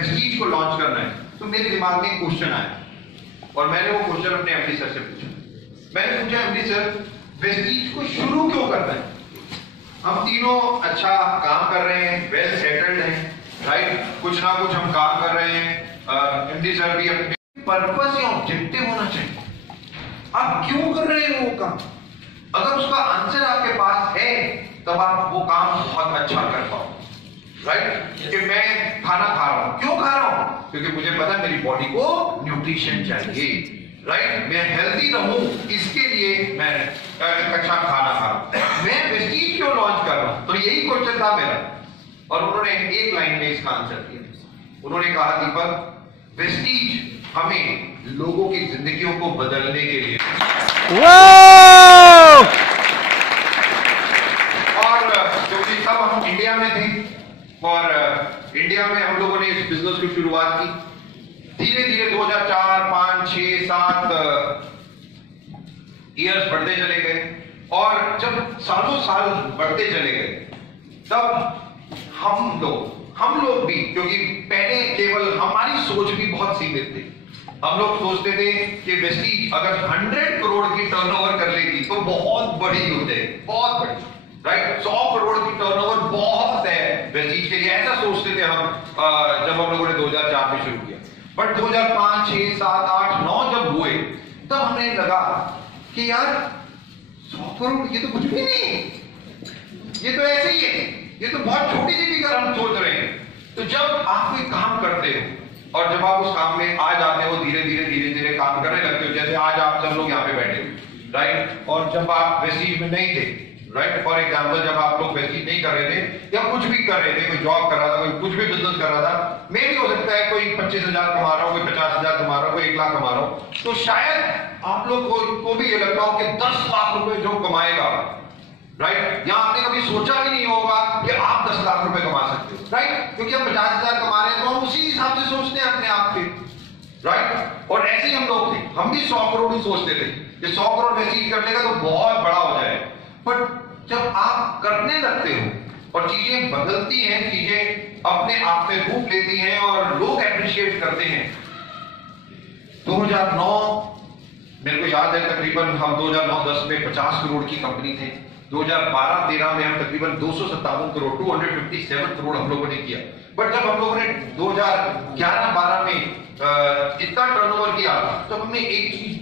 Vestige को launch करना है, तो मेरे दिमाग में एक क्वेश्चन आया और मैंने वो क्वेश्चन अपने एमडी सर से पूछा। मैंने पूछा, एमडी सर वेस्टीज को शुरू क्यों करना है? हम तीनों अच्छा काम कर रहे हैं, वेल सेटल्ड हैं, राइट, कुछ ना कुछ हम काम कर रहे हैं, एमडी सर भी अपने पर्पस या ऑब्जेक्टिव होना चाहिए। आप क्यों कर रहे हो वो काम? अगर उसका आंसर आपके पास है तब आप वो काम बहुत अच्छा कर पाओ, राइट। कि मैं खाना खा रहा हूं, क्यों खा रहा हूं? क्योंकि मुझे पता है मेरी बॉडी को न्यूट्रिशन चाहिए, राइट, मैं हेल्दी रहूं इसके लिए मैं अच्छा खाना खा रहा हूं। मैं वेस्टीज क्यों लॉन्च कर रहा हूं? तो यही क्वेश्चन था मेरा और उन्होंने एक लाइन में इसका आंसर दिया। उन्होंने कहा, दीपक वेस्टीज हमें लोगों की जिंदगियों को बदलने के लिए, और क्योंकि तब हम इंडिया में थे और इंडिया में हम लोगों ने इस बिजनेस की शुरुआत की। धीरे धीरे 2004, 5, 6, 7 ईयर्स बढ़ते चले गए और जब सालों साल बढ़ते चले गए तब हम लोग भी, क्योंकि पहले केवल हमारी सोच भी बहुत सीमित थी। हम लोग सोचते थे कि वेस्टीज अगर 100 करोड़ की टर्नओवर कर लेगी तो बहुत बड़ी हो जाएगी, बहुत बड़ी, राइट। 100 करोड़ की टर्नओवर बहुत है वेस्टीज के लिए, ऐसा सोचते थे हम जब हम लोगों ने 2004 में शुरू किया। बट 2005, 6, 7, 8, 9 जब हुए तब हमें लगा कि यार 100 करोड़ ये तो कुछ भी नहीं, ये तो ऐसे ही है, ये तो बहुत छोटी सी फिगर हम सोच रहे हैं। तो जब आप कोई काम करते हो और जब आप उस काम में आ जाते हो, धीरे धीरे काम करने लगते हो, जैसे आज आप सब लोग यहाँ पे बैठे हो, राइट, और जब आप वेस्टीज में नहीं थे, राइट, फॉर एग्जांपल जब आप लोग वेस्टीज नहीं कर रहे थे या कुछ भी कर रहे थे, कोई जॉब कर रहा था, कोई कुछ भी बिजनेस कर रहा था, मे भी हो सकता है कोई 25,000 कमा रहा हो, कोई 50,000 कमा रहा हो, कोई 1 लाख कमा रहा हो, तो शायद आप लोग को भी ये लगता हो कि 10 लाख रुपए जो कमाएगा, राइट, यहां आपने कभी सोचा भी नहीं होगा कि आप 10 लाख रुपए कमा सकते हो, राइट, क्योंकि हम 50,000 कमा रहे हैं तो हम उसी हिसाब से सोचते हैं अपने आप के, राइट। और ऐसे ही हम लोग थे, हम भी 100 करोड़ ही सोचते थे कि 100 करोड़ वेस्टीज कर लेगा तो बहुत बड़ा हो जाए। बट जब आप करने लगते हो और चीजें बदलती हैं, चीजें अपने आप में रूप लेती हैं और लोग एप्रिशिएट करते हैं। 2009 मेरे को याद है, तकरीबन हम 2009-10 में 50 करोड़ की कंपनी थे। 2012-13 में हम तकरीबन 257 करोड़ 257 करोड़ हम लोगों ने किया। बट जब हम लोगों ने 2011-12 में इतना टर्नओवर किया तो हमें एक चीज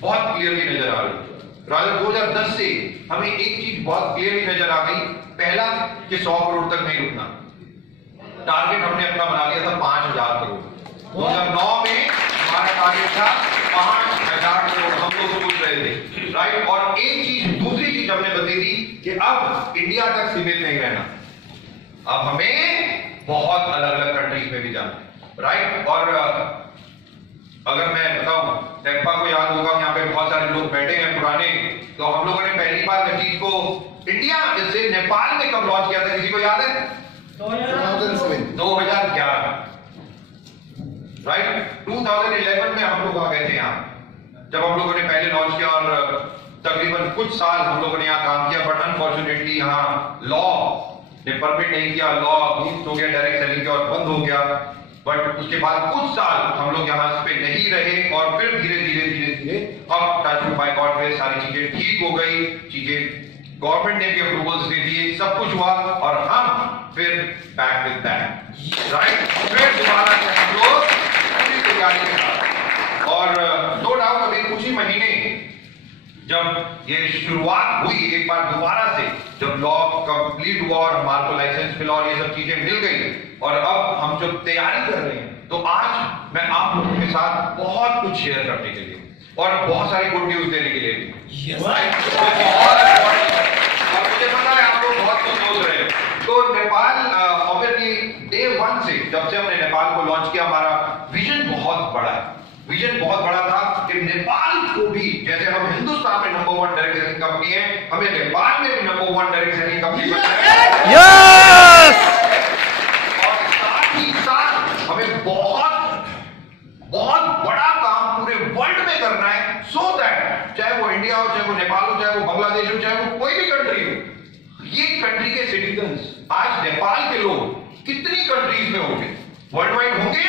बहुत क्लियरली नजर आ रही। राजा 2010 से हमें एक चीज बहुत क्लियरली नजर आ गई, पहला कि 100 करोड़ तक नहीं रुकना। टारगेट हमने अपना बना लिया था 5,000 करोड़। 2009 में हमारा टारगेट था 5,000 करोड़, हम लोग सोच रहे थे, राइट। और एक चीज, दूसरी चीज हमने बदली थी कि अब इंडिया तक सीमित नहीं रहना, अब हमें बहुत अलग अलग कंट्रीज में भी जाना है, राइट। और अगर मैं बताऊं, टेम्पा को याद होगा, यहाँ पे बहुत सारे लोग बैठे हैं पुराने, तो हम लोगों ने पहली बार वेस्टीज को इंडिया से नेपाल में कब लॉन्च किया था, किसी को याद है? 2011, राइट। 2011 में हम लोग आ गए थे यहाँ, जब हम लोगों ने पहले लॉन्च किया और तकरीबन कुछ साल हम लोगों ने यहाँ काम किया। बट अनफॉर्चुनेटली यहाँ लॉ ने परमिट नहीं किया, लॉ हो गया डायरेक्ट सेलिंग के और बंद हो गया। बट उसके बाद कुछ साल हम लोग यहाँ पे नहीं रहे और फिर धीरे धीरे अब टच बाय गॉड में सारी चीजें ठीक हो गई, चीजें गवर्नमेंट ने भी अप्रूवल्स दे दिए, सब कुछ हुआ और हम फिर बैक विद बैक, राइट, फिर दोबारा से हम लोग पूरी तैयारी के साथ। और नो डाउट अभी कुछ ही महीने जब ये शुरुआत हुई एक बार दोबारा से, जब लॉ कंप्लीट हुआ और हमारे को लाइसेंस मिला और ये सब चीजें मिल गई और अब हम जब तैयारी कर रहे हैं, तो आज मैं आप लोगों के साथ बहुत कुछ शेयर करने के लिए और बहुत सारी गुड न्यूज देने के लिए भी, और मुझे पता है आप लोग बहुत कुछ सोच रहे हैं। तो नेपाल ऑब्वियसली डे 1 से, जब से हमने नेपाल को लॉन्च किया, हमारा विजन बहुत बड़ा है। विजन बहुत बड़ा था कि नेपाल को भी, जैसे हम हिंदुस्तान में नंबर 1 डायरेक्ट सेलिंग कंपनी है, हमें नेपाल में भी नंबर 1 डायरेक्ट सेलिंग कंपनी बनना है। यस! और साथ ही साथ हमें बहुत बड़ा काम पूरे वर्ल्ड में करना है, सो दैट चाहे वो इंडिया हो, चाहे वो नेपाल हो, चाहे वो बांग्लादेश हो, चाहे वो कोई भी कंट्री हो, ये कंट्री के सिटीजन्स, आज नेपाल के लोग कितनी कंट्रीज में होंगे, वर्ल्ड वाइड होंगे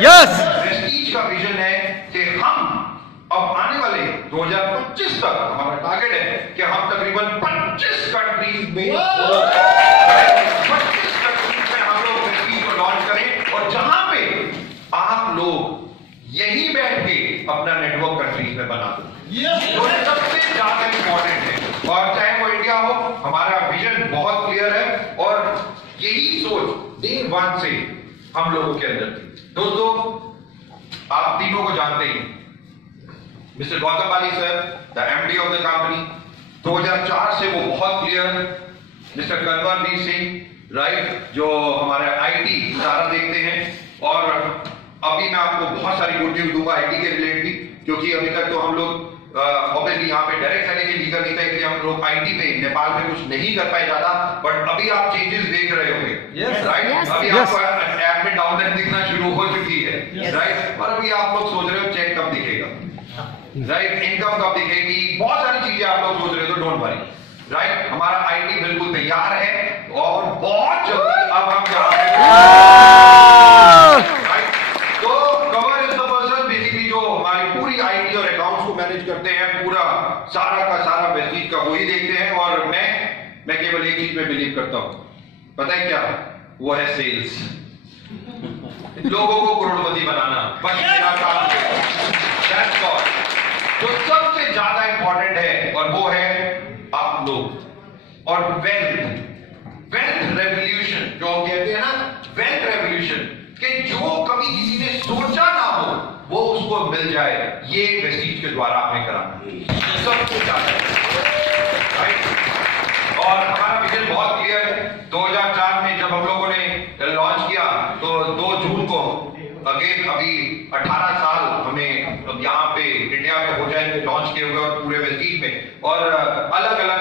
यस। प्रेस्टीज का विजन है कि हम अब आने वाले 2025 तक हमारा टारगेट है कि हम तकरीबन 25 कंट्रीज में 25 कंट्रीज में हम लोग प्रेस्टीज को लॉन्च करें, और जहां पे आप लोग यहीं बैठ के अपना नेटवर्क कंट्रीज में बना दो। तो सबसे ज्यादा इंपॉर्टेंट है, और चाहे वो इंडिया हो, हमारा विजन बहुत क्लियर है और यही सोच डे 1 से हम लोगों के अंदर थी। दोस्तों, आप तीनों को जानते हैं, mister Gautam Bali sir, the MD of the company, 2004 से वो बहुत क्लियर। मिस्टर कंवरवीर सिंह, राइट, जो हमारे आईटी सारा देखते हैं, और अभी मैं आपको बहुत सारी गुड न्यूज दूंगा आईटी के रिलेटेड भी, क्योंकि अभी तक तो हम लोग ऑब्वियसली यहाँ पे डायरेक्ट सेलिंग के लीगल नहीं था, इसलिए हम लोग आईटी पे नेपाल में कुछ नहीं कर पाए ज्यादा, बट अभी आप चेंजेस देख रहे होंगे, राइट। अभी आपको ऐप में डाउनलाइन दिखना शुरू हो चुकी है, राइट, और अभी आप लोग सोच रहे हो चेक कब दिखेगा, राइट, इनकम कब दिखेगी, बहुत सारी चीजें आप लोग सोच रहे हो, तो डोंट वरी, राइट। हमारा आईटी बिल्कुल तैयार है और बहुत जल्दी अब हम तो cover is the person basically जो हमारी पूरी आईटी और अकाउंट्स को मैनेज करते हैं, पूरा सारा का सारा वेस्टीज का वही देखते हैं, और मैं केवल एक चीज में बिलीव करता हूं, पता है क्या, वो है सेल्स। लोगों को करोड़पति बनाना बस मेरा काम है, दैट्स ऑल। जो सबसे ज्यादा इंपॉर्टेंट है और वो है आप लोग, और वेल्थ रेवोल्यूशन जो हम कहते हैं ना, वेल्थ रेवोल्यूशन, कि जो कभी किसी ने सोचा ना हो वो उसको मिल जाए, ये वेस्टीज के द्वारा हमें कराना सबसे ज्यादा, राइट। और हमारा विजन बहुत क्लियर है। 2004 में जब हम लोगों ने लॉन्च किया तो 2 जून को अगेन अभी 18 साल हमें अब यहाँ पे इंडिया में हो जाएंगे लॉन्च किए हुए, और पूरे वेस्टीज में, और अलग अलग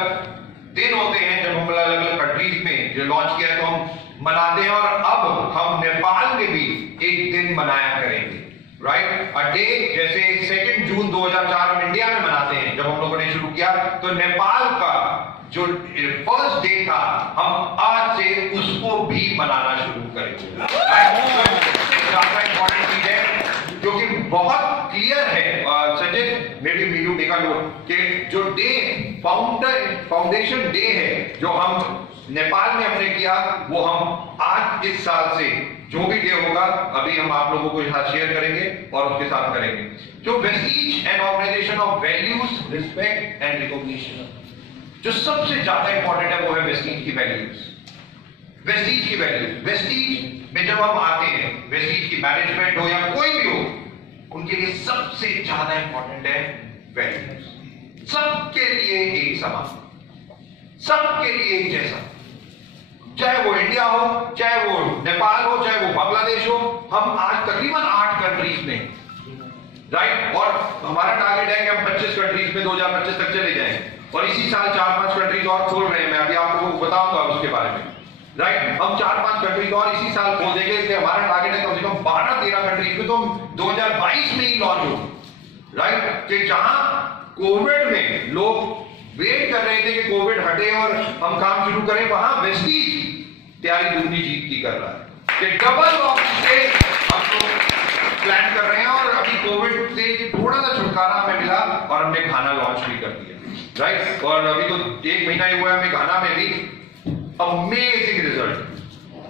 दिन होते हैं जब हम अलग अलग कंट्रीज में जो लॉन्च किया है तो हम मनाते हैं, और अब हम नेपाल में भी एक दिन मनाया करेंगे, राइट, अ डे, जैसे 2 जून 2004 हम इंडिया में मनाते हैं जब हम लोगों ने शुरू किया, तो नेपाल का जो फर्स्ट डे था हम आज से उसको भी मनाना शुरू करेंगे, ज्यादा इंपॉर्टेंट चीज है, क्योंकि बहुत क्लियर है, Sachin may be you take a note, कि जो डे फाउंडेशन डे है जो हम नेपाल में हमने किया, वो हम आज इस साल से जो भी डे होगा अभी हम आप लोगों को यहाँ शेयर करेंगे और उसके साथ करेंगे। जो Vestige and organization of values, respect and recognition, जो सबसे ज्यादा इंपॉर्टेंट है वो है वेस्टीज की वैल्यूज। वेस्टीज की वैल्यूज, वेस्टीज में जब हम आते हैं, वेस्टीज की मैनेजमेंट हो या कोई भी हो, उनके लिए सबसे ज्यादा इंपॉर्टेंट है वैल्यूज। सबके लिए एक समान, सबके लिए एक जैसा, चाहे वो इंडिया हो, चाहे वो नेपाल हो, चाहे वो बांग्लादेश हो, हम आज तकरीबन 8 कंट्रीज में, राइट, और हमारा टारगेट है कि हम 25 कंट्रीज में 2025 तक चले जाएं, और इसी साल 4-5 कंट्रीज और खोल रहे हैं, मैं अभी आप लोगों को बताऊंगा उसके बारे में, राइट। हम 4-5 कंट्रीज और इसी साल खोल देंगे, इसलिए हमारा टारगेट है कम से कम 12-13 कंट्रीज में तो हम 2022 में ही लॉन्च हो, राइट, कि जहां कोविड में लोग वेट कर रहे थे कि कोविड हटे और हम काम शुरू करें, वहां वेस्टीज तैयारी दुगनी जीत की कर रहा है, कि डबल ऑफिस से हम लोग प्लान कर रहे हैं, और अभी कोविड से थोड़ा सा छुटकारा हमें मिला और हमने खाना लॉन्च भी कर दिया, राइट, और अभी तो 1 महीना ही हुआ है हमें खाना में भी, अमेजिंग रिजल्ट,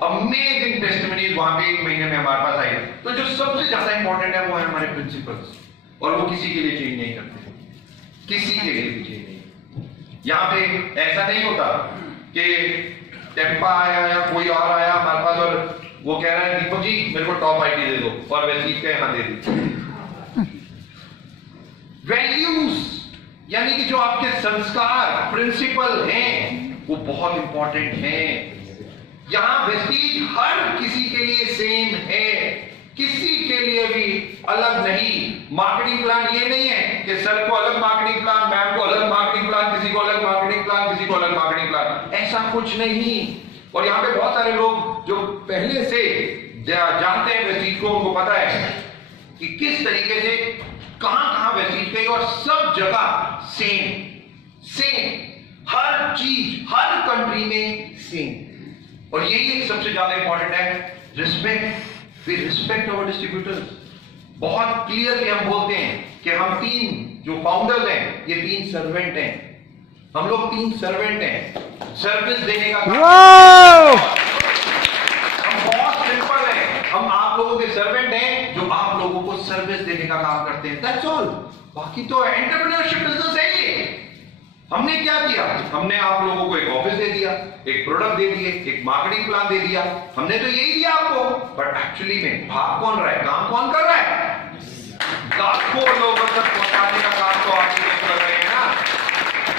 अमेजिंग टेस्टिमनीज वहां पे 1 महीने में हमारे पास आई। तो जो सबसे ज्यादा इंपॉर्टेंट है वो है हमारे प्रिंसिपल्स, और वो किसी के लिए चेंज नहीं करते, किसी के लिए भी चेंज नहीं। यहाँ पे ऐसा नहीं होता कि टेम्पा आया या कोई और आया हमारे पास और वो कह रहा है दीपक जी मेरे को टॉप आईटी दे दो, और वेस्टीज का यहां दे दी। वैल्यूज यानी कि जो आपके संस्कार, प्रिंसिपल हैं, वो बहुत इंपॉर्टेंट हैं। यहां वेस्टीज हर किसी के लिए सेम है, किसी के लिए भी अलग नहीं। मार्केटिंग प्लान ये नहीं है कि सर को अलग मार्केटिंग प्लान, मैम को अलग मार्केटिंग प्लान, किसी को अलग मार्केटिंग प्लान, किसी को अलग मार्केटिंग प्लान, ऐसा कुछ नहीं। और यहाँ पे बहुत सारे लोग जो पहले से जानते हैं वेस्टीज को, उनको पता है कि किस तरीके से कहां वेस्टीज गई, और सब जगह सेम हर चीज हर कंट्री में सेम। और यही सबसे ज्यादा इंपॉर्टेंट है, respect we respect our distributors. बहुत क्लियरली हम बोलते हैं कि हम 3 जो फाउंडर्स हैं, ये 3 सर्वेंट हैं। हम लोग 3 सर्वेंट हैं, सर्विस देने का काम। हम बहुत सिंपल हैं, हम आप लोगों के सर्वेंट हैं जो आप लोगों को सर्विस देने का काम करते हैं, दैट्स ऑल। बाकी तो एंटरप्रेन्योरशिप बिजनेस है ये। हमने क्या किया? हमने आप लोगों को एक ऑफिस दे दिया, एक प्रोडक्ट दे दिए, एक मार्केटिंग प्लान दे दिया, हमने तो यही दिया आपको। बट एक्चुअली में भाग कौन रहा है, काम कौन कर रहा है? लाखों लोगों तक पहुंचाने का काम तो आप लोग कर रहे हैं ना।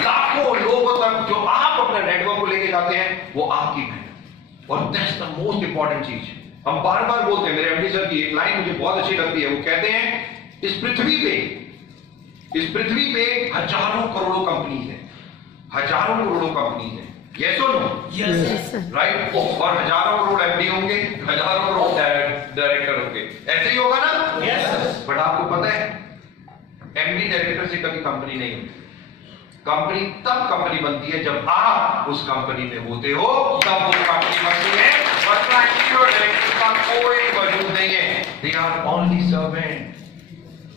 लाखों लोगों तक जो आप अपने नेटवर्क को लेके जाते हैं, वो आपकी मेहनत। और दैट्स द मोस्ट इंपॉर्टेंट चीज। हम बार बार बोलते हैं, मेरे एमडी सर की एक लाइन मुझे बहुत अच्छी लगती है। वो कहते हैं, इस पृथ्वी पे हजारों करोड़ों कंपनीज हैं, हजारों करोड़ों कंपनीज हैं, यस और नो? Yes, right. और हजारों करोड़ एमडी होंगे, हजारों करोड़ डायरेक्टर होंगे, ऐसे ही होगा ना? यस। बट आपको पता है, एमडी डायरेक्टर से कभी कंपनी नहीं होती। कंपनी तब कंपनी बनती है जब आप उस कंपनी में होते हो, तब वो कंपनी बनती है। वरना एमडी और डायरेक्टर का कोई वजूद नहीं है। They are only servant.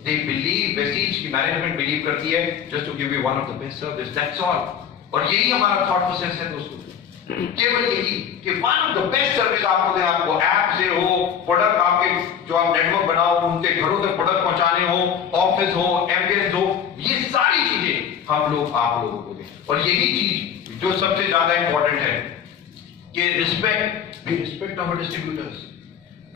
They believe, Vestige की मैनेजमेंट बिलीव करती है, just to give you one of the best service, that's all। और यही हमारा थॉट प्रोसेस है दोस्तों, केवल यही कि one of the best service आपको दे। आपको ऐप से हो, प्रोडक्ट आपके जो आप नेटवर्क बनाओ, उनके घरों तक प्रोडक्ट पहुंचाने हो, ऑफिस हो, एम्बियंस हो, ये सारी चीजें हम लोग आप लोगों को दें। और यही चीज जो सबसे ज्यादा इंपॉर्टेंट है कि respect, we respect our distributors,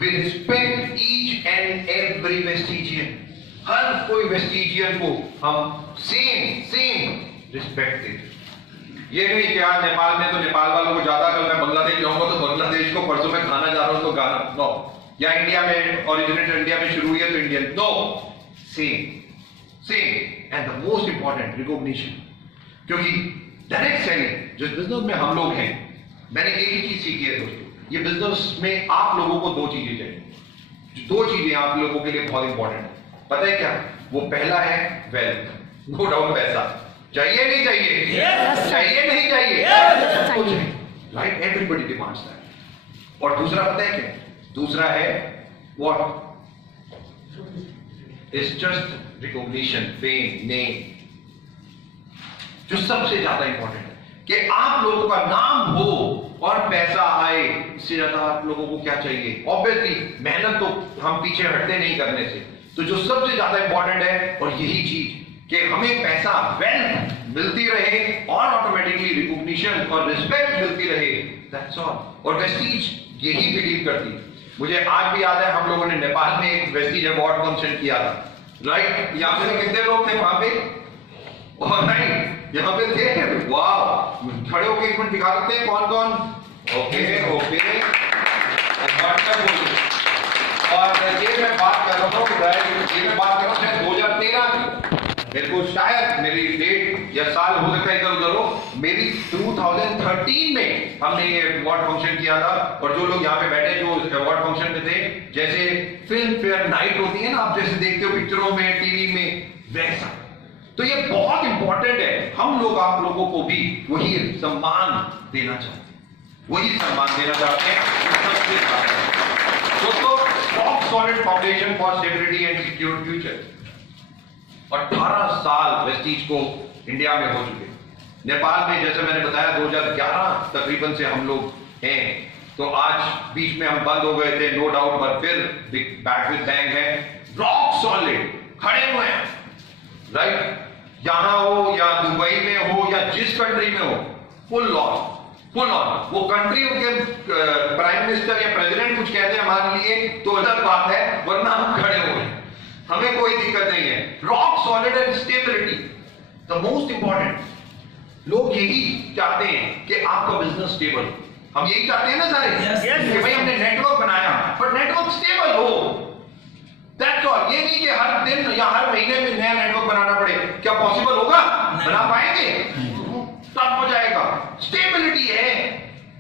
we respect each and every Vestigian. हर कोई वेस्टिजियन को हम सेम रिस्पेक्ट देते। ये नहीं कि आज नेपाल में तो नेपाल वालों को ज्यादा, कल मैं बांग्लादेश जाऊंगा तो बांग्लादेश को, परसों मैं खाना जा रहा हूं तो गाना, नो। या इंडिया में ओरिजिनेट इंडिया में शुरू हुई है तो Indian, no. Same and the most important recognition. क्योंकि डायरेक्ट सेलिंग जिस बिजनेस में हम लोग हैं, मैंने एक ही चीज सीखी है दोस्तों, ये बिजनेस में आप लोगों को 2 चीजें चाहिए। 2 चीजें आप लोगों के लिए बहुत इंपॉर्टेंट है। पता है क्या? वो पहला है वेल्थ, नो डाउट। पैसा चाहिए नहीं चाहिए? yes. चाहिए नहीं चाहिए? yes. Right, everybody demands that. और दूसरा पता है क्या? दूसरा है what? It's just recognition, fame, name. जो सबसे ज्यादा इंपॉर्टेंट है कि आप लोगों का नाम हो और पैसा आए, इससे ज्यादा आप लोगों को क्या चाहिए? ऑब्वियसली मेहनत तो हम पीछे हटते नहीं करने से। तो जो सबसे ज्यादा इंपॉर्टेंट है, और यही चीज कि हमें पैसा, वेल्थ मिलती रहे और ऑटोमेटिकली रिकॉग्निशन और रिस्पेक्ट मिलती रहे, दैट्स ऑल। और वेस्टीज यही बिलीव करती। मुझे आज भी याद है, हम लोगों ने नेपाल में एक वेस्टीज अवार्ड फंक्शन किया था, राइट। यहाँ पे कितने लोग थे वहां पे? और नहीं, यहाँ पे थे, वाह। खड़े होकर एक मिनट दिखा सकते हैं कौन कौन? ओके। और ये मैं बात कर रहा हूँ, ये मैं बात कर रहा हूँ शायद 2013 की। मेरे को शायद मेरी डेट या साल हो सकता है इधर उधर हो, मेरी 2013 में हमने ये अवार्ड फंक्शन किया था। और जो लोग यहाँ पे बैठे जो अवार्ड फंक्शन में थे, जैसे फिल्म फेयर नाइट होती है ना, आप जैसे देखते हो पिक्चरों में, टीवी में, वैसा। तो ये बहुत इंपॉर्टेंट है। हम लोग आप लोगों को भी वही सम्मान देना चाहते हैं, दोस्तों। Rock solid foundation for stability and secure future. 18 साल वेस्टीज को इंडिया में हो चुके। नेपाल में जैसे मैंने बताया 2011 तकरीबन से हम लोग हैं। तो आज बीच में हम बंद हो गए थे, नो डाउट, पर फिर बैक विद बैंग है, रॉक सॉलिड खड़े हुए हैं, राइट। यहां हो या दुबई में हो या जिस कंट्री में हो, फुल ऑन। वो कंट्री के प्राइम मिनिस्टर या प्रेसिडेंट कुछ कहते हैं हमारे लिए तो अलग बात है, वरना हम खड़े हुए हैं, हमें कोई दिक्कत नहीं है। Rock solid and stability, the most important. लोग यही चाहते हैं कि आपका बिजनेस स्टेबल। हम यही चाहते हैं ना सारे, कि भाई हमने नेटवर्क बनाया, पर नेटवर्क स्टेबल हो, दैट्स ऑल। ये नहीं कि हर दिन या हर महीने में नया नेटवर्क बनाना पड़े। क्या पॉसिबल होगा? बना पाएंगे? तब हो जाएगा। स्टेबिलिटी है,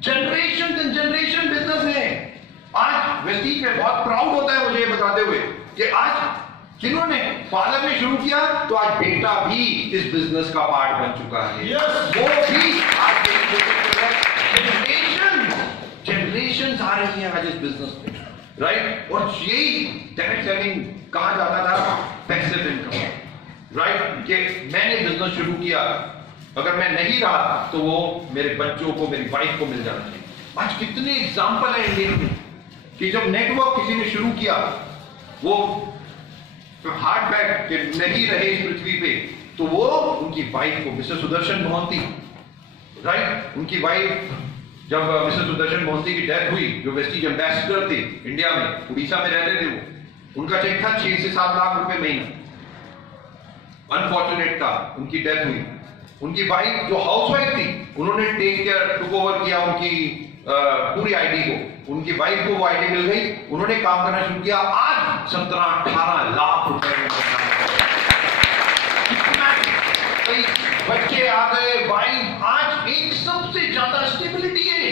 जनरेशन एंड जनरेशन बिजनेस है। आज वेस्टीज में बहुत प्राउड होता है मुझे बताते हुए कि आज जिन्होंने फादर ने शुरू किया, तो आज बेटा भी इस बिजनेस का पार्ट बन चुका है। वो भी आज जनरेशन आ रही है आज इस बिजनेस में। राइट। और यही डायरेक्ट सेलिंग कहा जाता था पैसिव इनकम, राइट। कि मैंने बिजनेस शुरू किया, अगर मैं नहीं रहा तो वो मेरे बच्चों को, मेरी वाइफ को मिल जाना चाहिए। आज कितने एग्जाम्पल है इंडिया में कि जब नेटवर्क किसी ने शुरू किया, वो हार्ट बैक के नहीं रहे इस पृथ्वी पे, तो वो उनकी वाइफ को, मिस्टर सुदर्शन मोहंती, राइट, उनकी वाइफ, जब मिस्टर सुदर्शन मोहंती की डेथ हुई, जो वेस्टीज एम्बेसडर थे इंडिया में, उड़ीसा में रहते थे वो, उनका चेक था 6 से 7 लाख रुपए महीना। अनफॉर्चुनेट था, उनकी डेथ हुई। उनकी वाइफ जो हाउसवाइफ थी, उन्होंने टुक ओवर किया उनकी पूरी आईडी को, उनकी वाइफ को वो आईडी मिल गई, उन्होंने काम करना शुरू किया। आज 17-18 लाख रुपए बच्चे आ गए, वाइफ, आज एक सबसे ज्यादा स्टेबिलिटी है,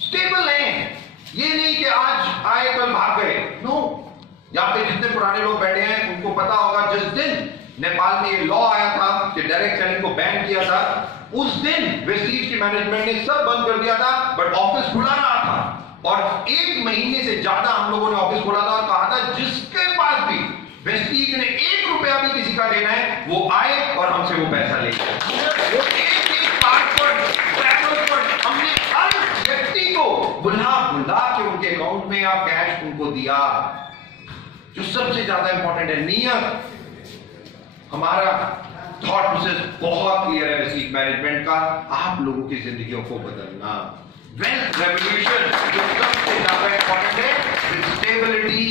स्टेबल है। ये नहीं कि आज आए कल भाग गए, नो। यहाँ पे जितने पुराने लोग बैठे हैं उनको पता होगा, जिस दिन नेपाल में ये लॉ आया था कि डायरेक्ट सेलिंग को बैन किया था, उस दिन वेस्टीज की मैनेजमेंट ने सब बंद कर दिया था, बट ऑफिस खुला रहा था। और 1 महीने से ज्यादा हम लोगों ने ऑफिस खोला था और कहा था जिसके पास भी वेस्टीज ने 1 रुपया भी किसी का लेना है, वो आए और हमसे वो पैसा ले। वो एक पासवर्ड पर हमने हर व्यक्ति को बुला के उनके अकाउंट में या कैश उनको दिया। जो सबसे ज्यादा इंपॉर्टेंट है, नियत। हमारा थॉट प्रोसेस बहुत क्लियर है वेस्टीज मैनेजमेंट का, आप लोगों की जिंदगियों को बदलना। वेल्थ रेवोल्यूशन जो सबसे ज्यादा इंपॉर्टेंट है, स्टेबिलिटी।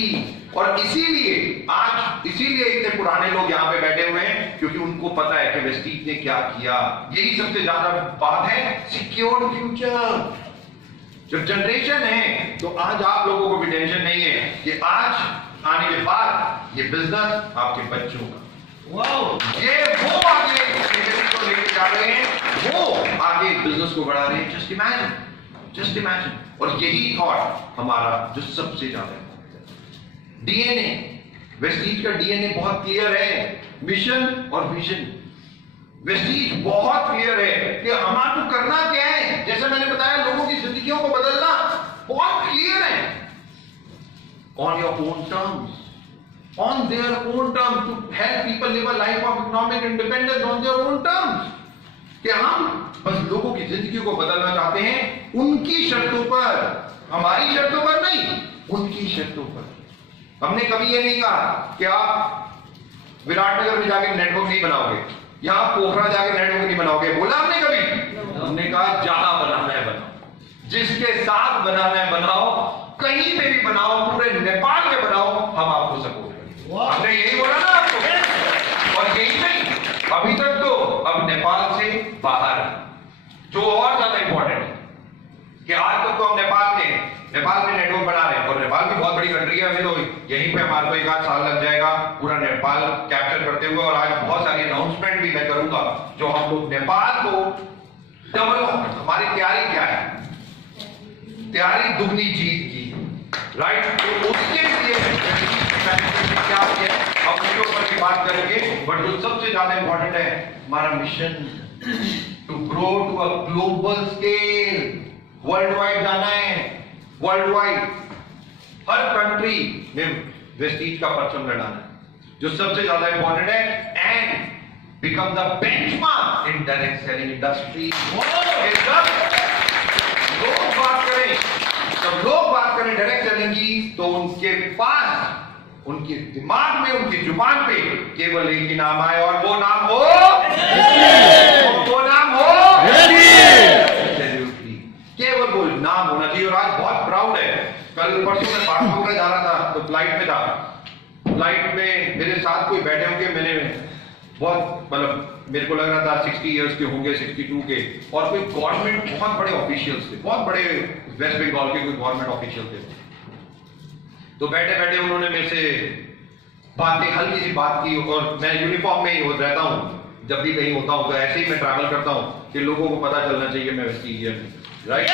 और इसीलिए इतने पुराने लोग यहां पे बैठे हुए हैं, क्योंकि उनको पता है कि वेस्टीज ने क्या किया। यही सबसे ज्यादा बात है, सिक्योर फ्यूचर। जब जनरेशन है तो आज आप लोगों को भी टेंशन नहीं है कि आज आने के बाद ये बिजनेस आपके बच्चों का, ये वो आगे को लेके जा रहे हैं, वो आगे बिजनेस को बढ़ा रहे हैं। Just imagine. और यही थॉट हमारा जो सबसे ज्यादा डीएनए, वेस्टीज का डीएनए बहुत क्लियर है, मिशन और विजन। वेस्टीज बहुत क्लियर है कि हमारा तो करना क्या है। जैसे मैंने बताया, लोगों की जिंदगियों को बदलना बहुत क्लियर है, on your own terms, on their own terms, to help people live a life of economic independence on their own terms। कि हम बस लोगों की जिंदगी को बदलना चाहते हैं उनकी शर्तों पर, हमारी शर्तों पर नहीं, उनकी शर्तों पर। हमने कभी ये नहीं कहा कि आप विराटनगर में जाके नेटवर्क नहीं बनाओगे, यहां पोखरा जाके नेटवर्क नहीं बनाओगे, बोला हमने कभी? हमने कहा जहां बनाना है बनाओ, जिसके साथ बनाना है बनाओ, कहीं पे भी बनाओ, पूरे नेपाल में बनाओ, हम आपको सपोर्ट। हमने यही बोला ना आपको। और यही नहीं, अभी तक तो अब नेपाल से बाहर, जो और ज्यादा इंपॉर्टेंट है कि आज तक तो हम नेपाल में नेटवर्क बना रहे हैं। और नेपाल भी बहुत बड़ी कंट्री है, हमें तो यहीं पे हमारे को 1 साल लग जाएगा पूरा नेपाल कैप्चर करते हुए। और आज बहुत सारी अनाउंसमेंट भी मैं करूंगा जो हम लोग नेपाल को डेवलप, हमारी तैयारी क्या है, तैयारी दुगनी जीत की, राइट। तो उसके लिए क्या किया, हम उसके ऊपर की बात करेंगे। बट जो सबसे ज्यादा इंपॉर्टेंट है, हमारा mission to grow to a global scale, world wide जाना है, वर्ल्ड वाइड हर कंट्री में वेस्टीज का परचम लड़ाना है, जो सबसे ज्यादा इंपॉर्टेंट है, and become the benchmark in direct selling industry. जब लोग बात करें डायरेक्ट सेलिंग की, तो उनके पास, उनके दिमाग में, उनकी जुबान पे केवल एक ही नाम आए, और वो नाम हो केवल वो नाम होना चाहिए। और आज बहुत प्राउड है, कल परसों में पासपोर्ट जा रहा था तो फ्लाइट में था, फ्लाइट में मेरे साथ कोई बैठे होंगे, मैंने बहुत, मतलब मेरे को लग रहा था 60 इयर्स के होंगे, 62 के, और कोई गवर्नमेंट, बहुत बड़े ऑफिशियल्स थे, बहुत बड़े वेस्ट बंगाल के कोई गवर्नमेंट ऑफिशियल थे। तो बैठे बैठे उन्होंने मेरे से बातें, हल्की सी बात की। और मैं यूनिफॉर्म में ही रहता हूँ, जब भी कहीं होता हूँ तो ऐसे ही मैं ट्रैवल करता हूँ कि लोगों को पता चलना चाहिए मैं वेस्टीजियन हूँ, राइट।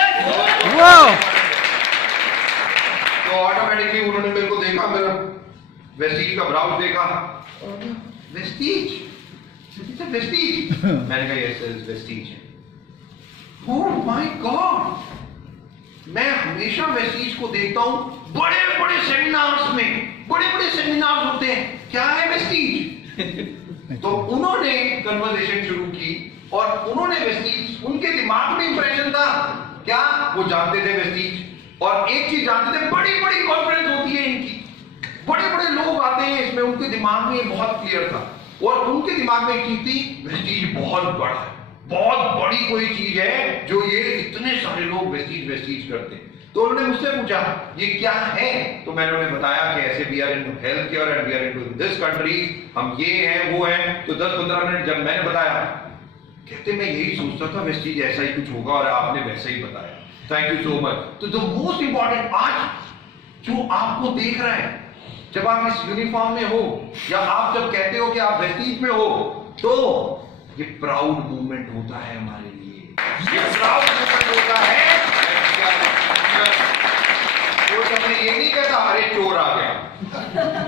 तो ऑटोमेटिकली उन्होंने मेरे को देखा, मेरा वेस्टीज का ब्राउज देखा, वेस्टीज, मैंने कहा yes Vestige. Oh my God, मैं हमेशा वेस्टीज को देखता हूं बड़े बड़े सेमिनार्स में, बड़े बड़े सेमिनार्स होते हैं, क्या है वेस्टीज। तो उन्होंने कन्वर्सेशन शुरू की और उन्होंने वेस्टीज, उनके दिमाग में इंप्रेशन था क्या, वो जानते थे वेस्टीज। और एक चीज जानते थे, बड़ी बड़ी कॉन्फ्रेंस होती है इनकी, बड़े बड़े लोग आते हैं इसमें, उनके दिमाग में बहुत क्लियर था। और उनके दिमाग में एक चीज थी, वेस्टीज बहुत बड़ा है, बहुत बड़ी कोई चीज है जो ये इतने सारे लोग वेस्टीज वेस्टीज करते हैं। तो उन्होंने मुझसे पूछा ये क्या है, तो मैंने उन्हें बताया कि ऐसे we are in health care and we are in this country, हम ये हैं वो हैं। तो 10-15 मिनट जब मैंने बताया, कहते मैं यही सोचता था वेस्टीज ऐसा ही कुछ होगा और आपने वैसा ही बताया, थैंक यू सो मच। तो द मोस्ट इंपॉर्टेंट आज जो आपको देख रहा है, जब आप इस यूनिफॉर्म में हो या आप जब कहते हो कि आप वेस्टीज में हो, तो ये प्राउड मूवमेंट होता है हमारे लिए, ये प्राउड मूवमेंट होता है। कोई समय ये नहीं कहता अरे चोर आ गया,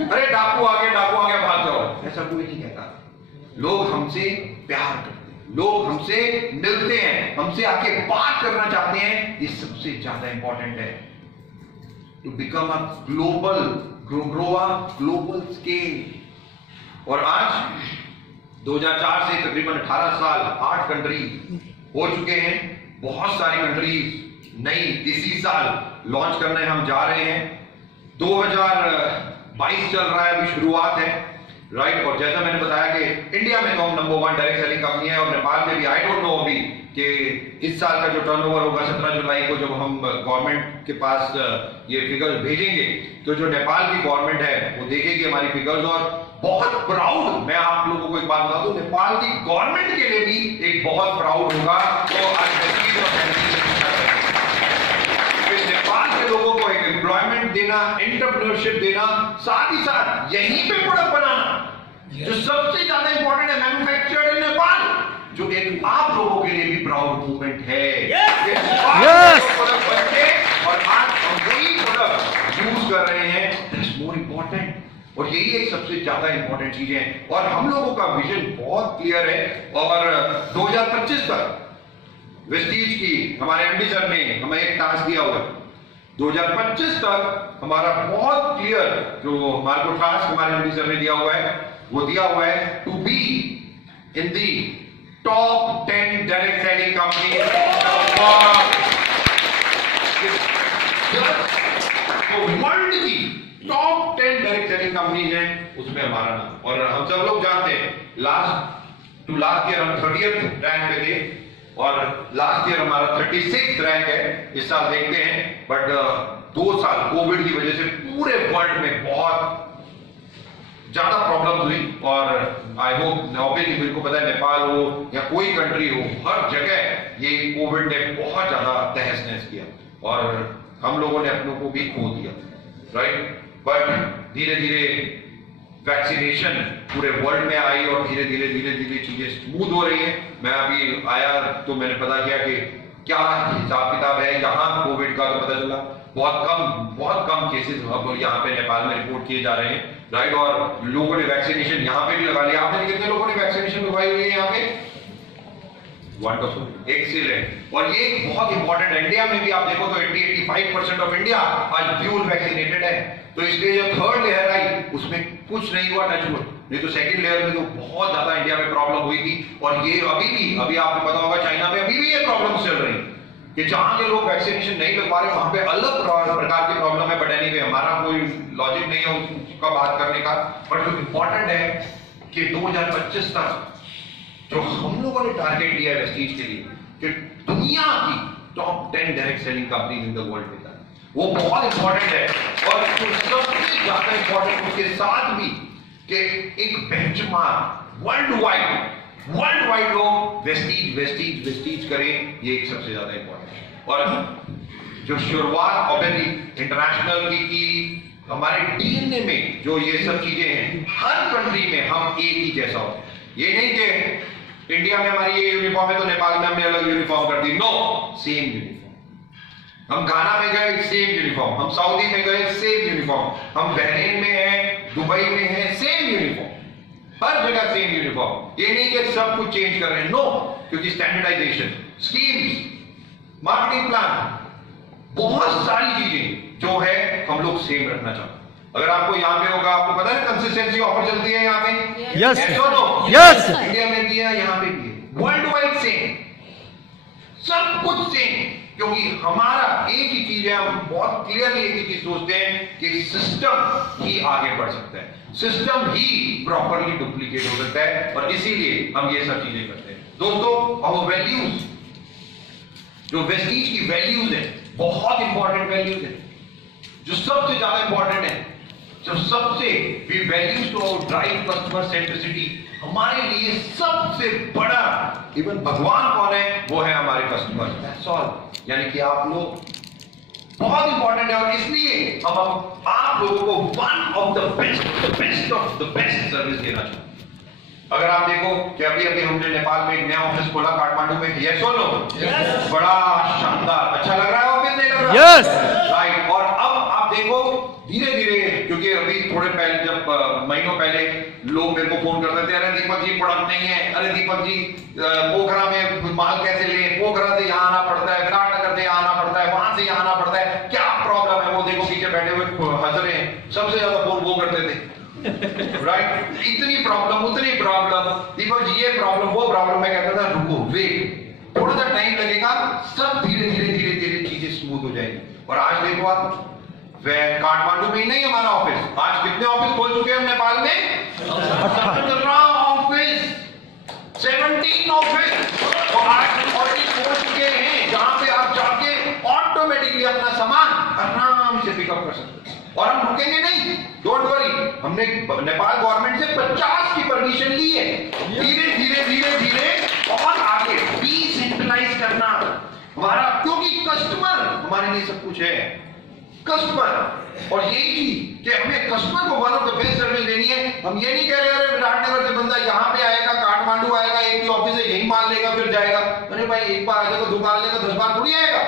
अरे डाकू आ गया भाग जाओ, ऐसा कोई नहीं कहता। लोग हमसे प्यार करते हैं, लोग हमसे मिलते हैं, हमसे आके बात करना चाहते हैं, ये सबसे ज्यादा इंपॉर्टेंट है। To become a global, grow a global scale. और आज 2004 से तकरीबन 18 साल 8 कंट्री हो चुके हैं, बहुत सारी कंट्रीज नई इसी साल लॉन्च करने हम जा रहे हैं। 2022 चल रहा है, अभी शुरुआत है, राइट। और जैसा मैंने बताया कि इंडिया में तो हम नंबर 1 डायरेक्ट सेलिंग कंपनी है, और नेपाल में भी आई डोंट नो अभी कि इस साल का जो टर्नओवर होगा 17 जुलाई को जब हम गवर्नमेंट के पास ये फिगर्स भेजेंगे, तो जो नेपाल की गवर्नमेंट है वो देखेगी हमारी फिगर्स, और बहुत प्राउड, मैं आप लोगों को एक बात बता दूं, नेपाल की गवर्नमेंट के लिए भी एक बहुत प्राउड होगा। तो नेपाल के लोगों को एक एम्प्लॉयमेंट देना, एंटरप्रेन्योरशिप देना, साथ ही साथ यहीं पे प्रोडक्ट बनाना, जो सबसे ज्यादा इंपॉर्टेंट है, मैन्युफैक्चर्ड इन नेपाल, जो एक आप लोगों के लिए भी प्राउड मूवमेंट है। प्रोडक्ट बनते और आज हम वही प्रोडक्ट यूज कर रहे हैं, दैट्स मोर इंपॉर्टेंट। और यही एक सबसे ज्यादा इंपॉर्टेंट चीज है। और हम लोगों का विजन बहुत क्लियर है, और 2025 तक वेस्टीज की हमारे एमडी सर ने हमें एक टास्क दिया हुआ है। 2025 तक हमारा बहुत क्लियर जो हमारे को टास्क हमारे एमडी सर ने दिया हुआ है, वो दिया हुआ है to be in the top 10 direct selling company. World की टॉप 10 डायरेक्ट सेलिंग कंपनीज हैं, उसमें हमारा नाम। और हम सब लोग जानते हैं लास्ट ईयर हम 30th रैंक पे थे, और लास्ट ईयर हमारा 36th रैंक है। इस साल देखते हैं, बट 2 साल कोविड की वजह से पूरे वर्ल्ड में बहुत ज्यादा प्रॉब्लम्स हुई, और आई होप ऑब्वियसली मेरे को पता है नेपाल हो या कोई कंट्री हो, हर जगह ये कोविड ने बहुत ज्यादा तहस नहस किया और हम लोगों ने अपनों को भी खो दिया, राइट। बट धीरे धीरे वैक्सीनेशन पूरे वर्ल्ड में आई और धीरे धीरे चीजें स्मूथ हो रही हैं। मैं अभी आया तो मैंने पता किया कि क्या हिसाब किताब है यहाँ कोविड का, तो पता चला बहुत कम केसेस अब यहाँ पे नेपाल में रिपोर्ट किए जा रहे हैं, राइट। और लोगों ने वैक्सीनेशन यहाँ पे भी लगा लिया। आपने कितने लोगों ने वैक्सीनेशन लगवाई हुई है यहाँ पे? Wonderful, excellent. और ये बहुत इंपॉर्टेंट है, इंडिया में भी आप देखो तो 80-85% ऑफ इंडिया आज ड्यूल वैक्सीनेटेड है। तो इसलिए जब थर्ड लेयर आई उसमें कुछ नहीं हुआ, टचवुड, नहीं तो सेकंड लेयर में तो बहुत ज्यादा इंडिया में प्रॉब्लम हुई थी। और ये अभी आपको पता होगा चाइना में अभी भी ये प्रॉब्लम चल रही है कि जहां के लोग वैक्सीनेशन नहीं लगवा रहे वहां पे अलग प्रकार की प्रॉब्लम है। बट एनीवे हमारा कोई लॉजिक नहीं है उसका बात करने का। बट जो इंपॉर्टेंट है कि 2025 तक जो हम लोगों ने टारगेट लिया है वेस्टीज के लिए कि दुनिया की top 10 direct selling company in the world में, वो बहुत इंपॉर्टेंट है। और सबसे ज्यादा इंपॉर्टेंट उसके साथ भी कि एक बेंचमार्क वर्ल्ड वाइड लोग वेस्टीज करें, ये एक सबसे ज्यादा इंपॉर्टेंट है। और जो शुरुआत ऑब्वियसली इंटरनेशनल की हमारे डीएनए में जो ये सब चीजें हैं, हर कंट्री में हम एक ही जैसा होते हैं। ये नहीं कि इंडिया में हमारी ये यूनिफॉर्म है तो नेपाल में हमने अलग यूनिफॉर्म कर दी, नो, सेम यूनिफॉर्म। हम घाना में गए सेम यूनिफॉर्म, हम सऊदी में गए सेम यूनिफॉर्म, हम बहरीन में हैं, दुबई में हैं, सेम यूनिफॉर्म, हर जगह सेम यूनिफॉर्म। ये नहीं कि सब कुछ चेंज कर रहे हैं, नो, क्योंकि स्टैंडर्डाइजेशन, स्कीम्स, मार्केटिंग प्लान, बहुत सारी चीजें जो है हम लोग सेम रखना चाहते हैं। अगर आपको यहाँ पे होगा, आपको पता है कंसिस्टेंसी ऑफर चलती है यहाँ पे, यस यस, इंडिया में भी है, यहाँ पे भी है, वर्ल्ड वाइड सेम, सब कुछ सेम, क्योंकि हमारा एक ही चीज है, हम बहुत क्लियरली एक ही चीज सोचते हैं कि सिस्टम ही आगे बढ़ सकता है, सिस्टम ही प्रॉपरली डुप्लीकेट हो सकता है, और इसीलिए हम ये सब चीजें करते हैं। दोस्तों, आवर वैल्यूज, जो वेस्टीज की वैल्यूज है, बहुत इंपॉर्टेंट वैल्यूज है, जो सबसे ज्यादा इंपॉर्टेंट है, जो सबसे we values to drive customer centricity, हमारे लिए सबसे बड़ा इवन भगवान कौन है, वो है हमारे कस्टमर, दैट्स ऑल। यानी कि आप लोग बहुत इंपॉर्टेंट है, और इसलिए हम आप लोगों को one of the best of the best service देना चाहते हैं। अगर आप देखो कि अभी अभी हमने नेपाल में एक नया ऑफिस खोला काठमांडू में, यस और नो? यस। बड़ा शानदार, अच्छा लग रहा है ऑफिस, नहीं लग रहा? Yes, right. और अब आप देखो धीरे धीरे, क्योंकि अभी थोड़े पहले, जब महीनों पहले लोग मेरे को फोन करते थे, अरे दीपक जी प्रोडक्ट नहीं है, अरे दीपक जी पोखरा में माल कैसे ले, पोखरा से यहाँ आना पड़ता है, विराटनगर से यहाँ आना पड़ता है, वहां से यहाँ आना पड़ता है, क्या प्रॉब्लम है? वो देखो पीछे बैठे हुए हंस रहे हैं, सबसे ज्यादा फोन वो करते थे, राइट? इतनी प्रॉब्लम, उतनी प्रॉब्लम, दीपक जी ये प्रॉब्लम, वो प्रॉब्लम। मैं कहता था रुको, वेट, थोड़ा सा टाइम लगेगा, सब धीरे धीरे धीरे धीरे चीजें स्मूथ हो जाएंगी। और आज देखो आप, काठमांडू में ही नहीं हमारा ऑफिस, आज कितने ऑफिस खोल चुके हैं हम नेपाल में? 17 ऑफिस, 17 ऑफिस, और आज 40 खोल चुके हैं, जहां पे आप जाके ऑटोमेटिकली अपना सामान आराम से पिकअप कर सकते हैं। और हम रुकेंगे नहीं, डोंट वरी, हमने नेपाल गवर्नमेंट से 50 की परमिशन ली है, धीरे धीरे धीरे धीरे और आगे डिसेंट्रलाइज करना हमारा, क्योंकि कस्टमर हमारे लिए सब कुछ है, कस्टमर। और यही चीज कि हमें कस्टमर को one of the best service देनी है। हम ये नहीं कह रहे अरे विराटनगर से बंदा यहाँ पे आएगा, काठमांडू आएगा, एक ही ऑफिस है, यही माल लेगा फिर जाएगा। अरे भाई, एक बार आ जाएगा, दुकान लेगा, 10 बार थोड़ी आएगा।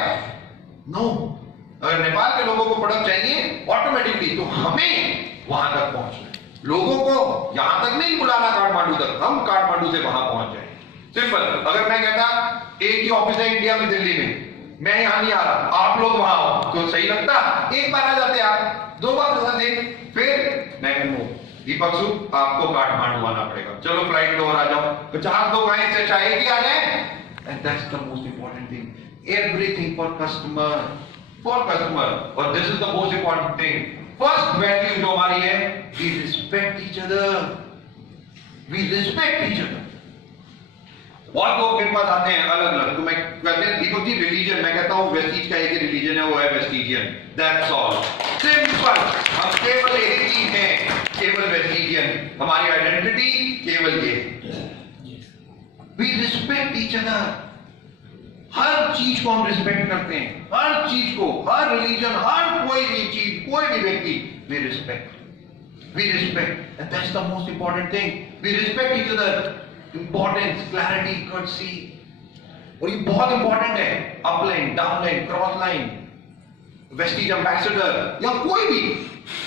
नो, अगर नेपाल के लोगों को प्रोडक्ट चाहिए ऑटोमेटिकली, तो हमें वहां तक पहुंचना है, लोगों को यहां तक नहीं बुलाना, काठमांडू तक, हम काठमांडू से वहां पहुंच जाए। सिंपल। अगर मैं कहता एक ही ऑफिस है इंडिया में, दिल्ली में, मैं यहां नहीं आ रहा, आप लोग वहां हो, तो सही लगता? एक बार आ जाते आप, 2 बार आते, फिर मैं कहूं दीपक सु आपको काठमांडू आना पड़ेगा, चलो फ्लाइट लो और आ जाओ, 50 लोग आए से चाहे कि आ जाए। And that's the most important thing, everything for customer, और this is the most important thing. First value जो हमारी है, we respect each other, we respect each other. बहुत लोग मेरे पास आते हैं अलग अलग, तो मैं कहते हैं दीपक जी रिलीजन, मैं कहता हूं वेस्टीज का एक ही रिलीजन है, वो है वेस्टीजियन, दैट्स ऑल, सिंपल। हम केवल एक ही चीज है, केवल वेस्टीजियन, हमारी आइडेंटिटी केवल ये, वी रिस्पेक्ट ईच अदर। हर चीज को हम रिस्पेक्ट करते हैं, हर चीज को, हर रिलीजन, हर कोई भी चीज, कोई भी व्यक्ति, we respect, and that's the most important thing, we respect each other. Importance, clarity, courtesy, और ये बहुत इंपॉर्टेंट है, upline, downline, cross line, Vestige ambassador या कोई भी।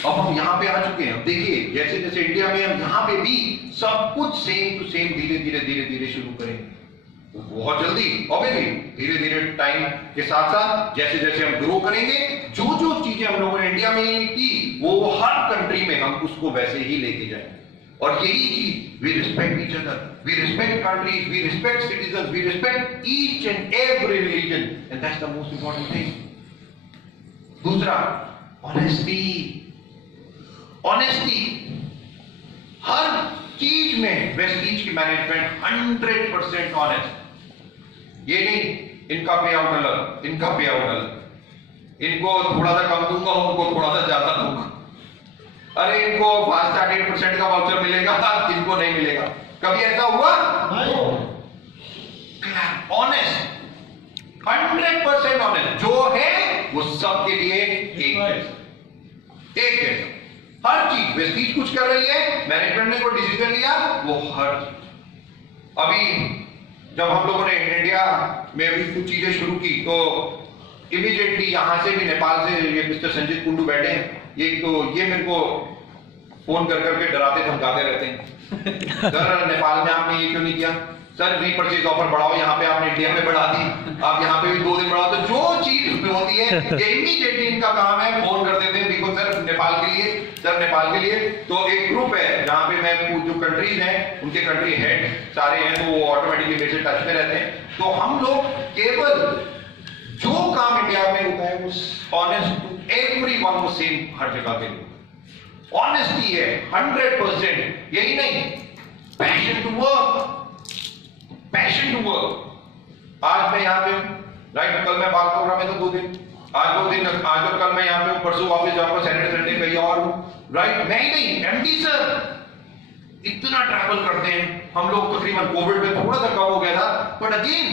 अब हम यहाँ पे आ चुके हैं, देखिए जैसे जैसे इंडिया में, हम यहाँ पे भी सब कुछ सेम टू सेम धीरे धीरे धीरे धीरे शुरू करेंगे, बहुत जल्दी, ऑब्वियसली धीरे धीरे टाइम के साथ साथ जैसे जैसे हम ग्रो करेंगे, जो जो चीजें हम लोगों ने इंडिया में की, वो हर कंट्री में हम उसको वैसे ही लेके जाएंगे। और यही चीज, we respect each other, we respect countries, we respect citizens, we respect each and every religion, and that's the most important thing. दूसरा, ऑनेस्टी, ऑनेस्टी, हर चीज में वेस्टीज की मैनेजमेंट 100% ऑनेस्ट। ये नहीं इनका पे आउट अलग, इनका पे आउट अलग, इनको थोड़ा सा कम दूंगा, उनको थोड़ा सा ज्यादा दूंगा, अरे इनको फास्टैग 8% का वाउचर मिलेगा, इनको नहीं मिलेगा। कभी ऐसा हुआ? ऑनेस्ट, 100% ऑनेस्ट, जो है वो सबके लिए एक जैसा, एक जैसा। हर चीज, वेस्टीज कुछ कर रही है, मैनेजमेंट ने कोई डिसीजन लिया, वो हर चीज। अभी जब हम लोगों ने इंडिया में भी कुछ चीजें शुरू की, तो इमीडिएटली यहां से भी, नेपाल से ये मिस्टर संजीत कुंडू बैठे हैं, ये मेरे को फोन कर करके डराते धमकाते रहते हैं, सर नेपाल में आपने ये क्यों नहीं किया, सर रीपर्चेज ऑफर बढ़ाओ, यहाँ पे आपने इंडिया में बढ़ा दी, आप यहाँ पे भी 2 दिन बढ़ाओ, तो जो चीज होती है ये इमीडिएटली इनका काम है, फोन कर देते हैं, देखो सर नेपाल के लिए, सर नेपाल के लिए। तो एक ग्रुप है जहाँ पे मैं जो कंट्रीज हैं उनके कंट्री हेड सारे हैं, तो वो ऑटोमेटिकली मेरे से टच में रहते हैं। तो हम लोग केवल जो काम इंडिया में होता है वो ऑनेस्ट टू एवरीवन, वो सेम हर जगह पे ऑनेस्टी है 100%। यही नहीं, passion to work, passion to work. आज मैं यहाँ पे हूँ, राइट, कल मैं बात प्रोग्राम में तो 2 दिन, आज 2 दिन, आज और कल मैं यहाँ पे हूँ, परसों वापस जाऊंगा, सैटरडे संडे कहीं और हूँ, राइट। मैं ही नहीं, एमडी सर इतना ट्रैवल करते हैं हम लोग। तकरीबन कोविड में थोड़ा सा कम हो गया था, but again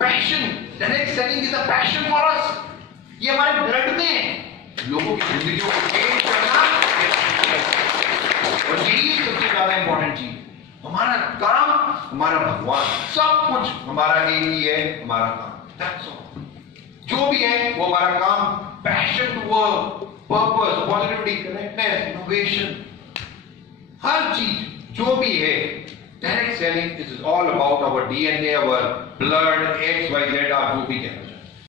passion, direct selling is a passion for us. ये हमारे ब्लड में है, लोगों की जिंदगियों को चेंज करना, और यही सबसे ज्यादा इंपॉर्टेंट चीज। हमारा काम, हमारा भगवान, सब कुछ हमारा ही है, हमारा काम। That's all. जो भी है वो हमारा काम, passion to work, purpose, positivity, connectness, innovation, हर चीज जो भी है। Direct selling is all about our DNA, our blood, XYZ, आप जो भी कहना